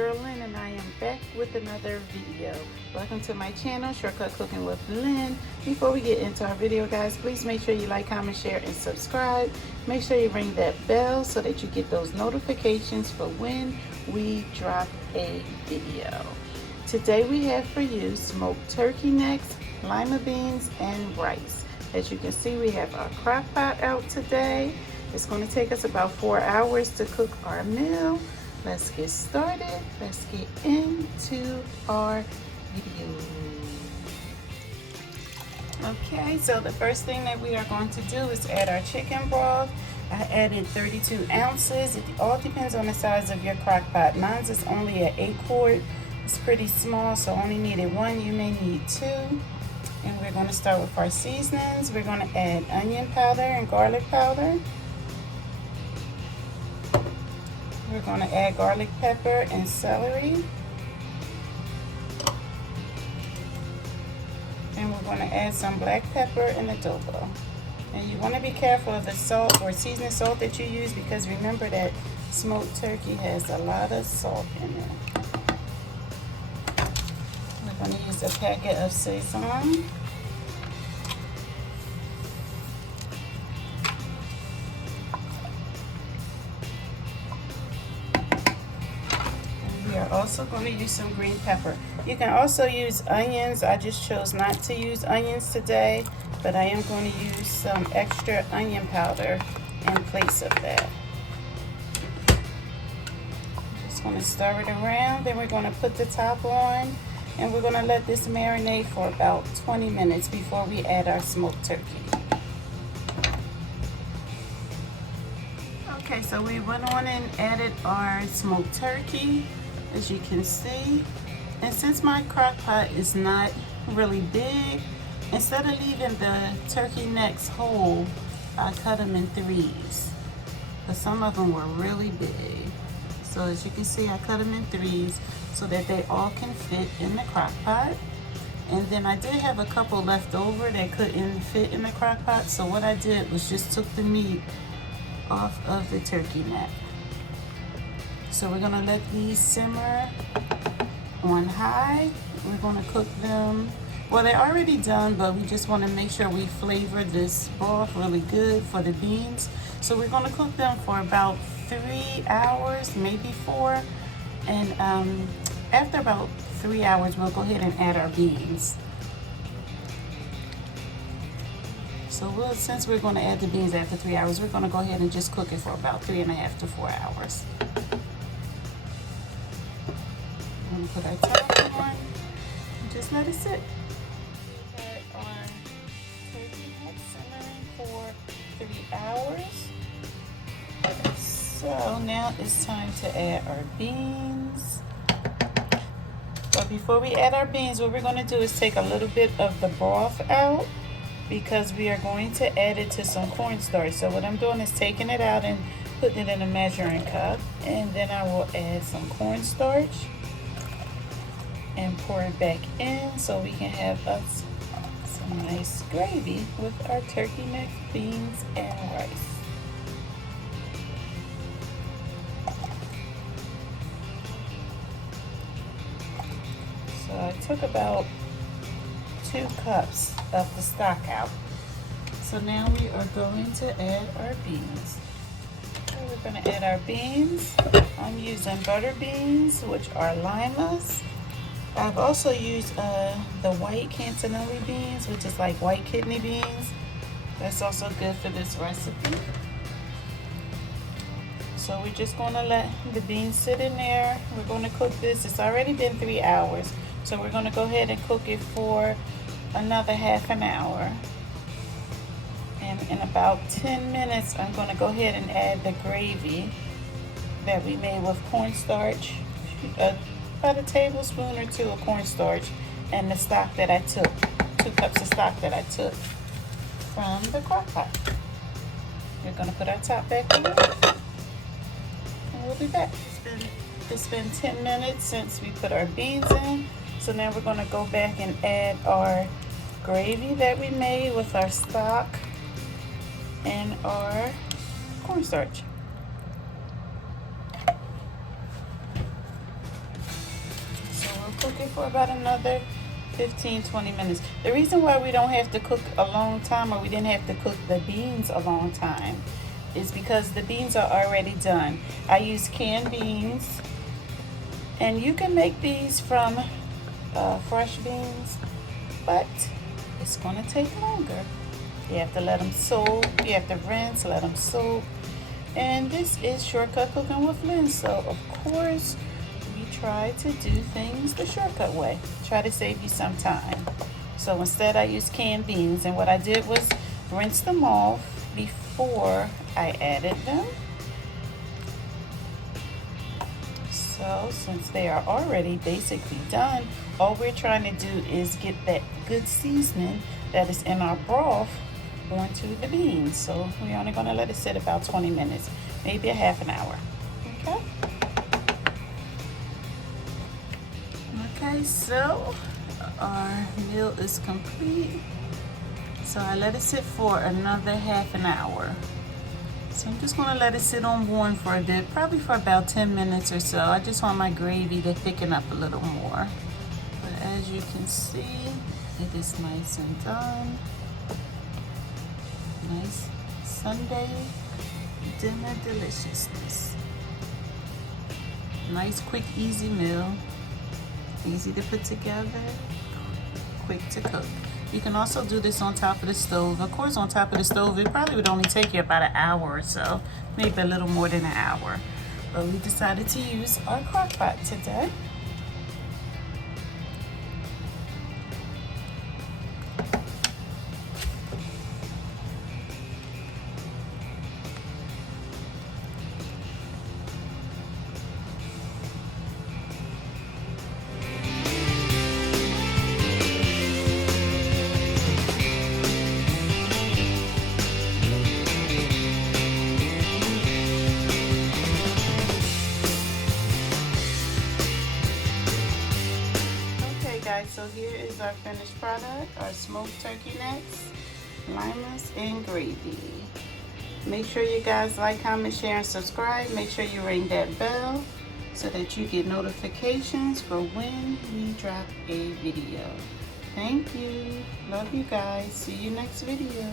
girl Lynn, and I am back with another video. Welcome to my channel, Shortcut Cooking with Lynn. Before we get into our video, guys, please make sure you like, comment, share, and subscribe. Make sure you ring that bell so that you get those notifications for when we drop a video. Today we have for you smoked turkey necks, lima beans, and rice. As you can see, we have our crock pot out today. It's going to take us about 4 hours to cook our meal. Let's get started. Let's get into our video. Okay, so the first thing that we are going to do is add our chicken broth. I added 32 ounces. It all depends on the size of your crock pot. Mine's is only an 8-quart. It's pretty small, so I only needed 1. You may need 2. And we're going to start with our seasonings. We're going to add onion powder and garlic powder. We're going to add garlic pepper and celery. And we're going to add some black pepper and adobo. And you want to be careful of the salt or seasoning salt that you use, because remember that smoked turkey has a lot of salt in it. We're going to use a packet of sesame. We are also going to use some green pepper. You can also use onions. I just chose not to use onions today, but I am going to use some extra onion powder in place of that. Just going to stir it around, then we're going to put the top on, and we're going to let this marinate for about 20 minutes before we add our smoked turkey. Okay, so we went on and added our smoked turkey, as you can see. And since my crock pot is not really big, instead of leaving the turkey necks whole, I cut them in 3s. But some of them were really big. So as you can see, I cut them in 3s so that they all can fit in the crock pot. And then I did have a couple left over that couldn't fit in the crock pot. So what I did was just took the meat off of the turkey neck. So we're gonna let these simmer on high. We're gonna cook them. Well, they're already done, but we just wanna make sure we flavor this broth really good for the beans. So we're gonna cook them for about 3 hours, maybe 4. And after about 3 hours, we'll go ahead and add our beans. So since we're gonna add the beans after 3 hours, we're gonna go ahead and just cook it for about 3.5 to 4 hours. Put our top on and just let it sit. We had our turkey neck simmering for 3 hours. So now it's time to add our beans. But before we add our beans, what we're going to do is take a little bit of the broth out, because we are going to add it to some cornstarch. So what I'm doing is taking it out and putting it in a measuring cup, and then I will add some cornstarch and pour it back in so we can have us some nice gravy with our turkey neck, beans, and rice. So I took about 2 cups of the stock out. So now we are going to add our beans. So we're going to add our beans. I'm using butter beans, which are limas. I've also used the white cantonelli beans, which is like white kidney beans. That's also good for this recipe. So we're just going to let the beans sit in there. We're going to cook this. It's already been 3 hours. So we're going to go ahead and cook it for another half an hour. And in about 10 minutes, I'm going to go ahead and add the gravy that we made with cornstarch. About a tablespoon or 2 of cornstarch, and the stock that I took, 2 cups of stock that I took from the crock pot. We're going to put our top back on, and we'll be back. It's been 10 minutes since we put our beans in, so now we're going to go back and add our gravy that we made with our stock and our cornstarch. cook it for about another 15-20 minutes. The reason why we don't have to cook a long time, or we didn't have to cook the beans a long time, is because the beans are already done. I use canned beans, and you can make these from fresh beans, but it's gonna take longer. You have to let them soak, you have to rinse, let them soak. And this is Shortcut Cooking with Lynn, so of course we try to do things the shortcut way. Try to save you some time. So instead I used canned beans, and what I did was rinse them off before I added them. So since they are already basically done, all we're trying to do is get that good seasoning that is in our broth onto the beans. So we're only going to let it sit about 20 minutes, maybe a half an hour. Okay. Okay, so our meal is complete. So I let it sit for another half an hour. So I'm just going to let it sit on one for a bit, probably for about 10 minutes or so. I just want my gravy to thicken up a little more. But as you can see, it is nice and done. Nice Sunday dinner deliciousness. Nice, quick, easy meal. Easy to put together, quick to cook. You can also do this on top of the stove. Of course, on top of the stove, it probably would only take you about an hour or so, maybe a little more than an hour. But we decided to use our crock pot today. So here is our finished product, our smoked turkey necks, limas, and gravy. Make sure you guys like, comment, share, and subscribe. Make sure you ring that bell so that you get notifications for when we drop a video. Thank you. Love you guys. See you next video.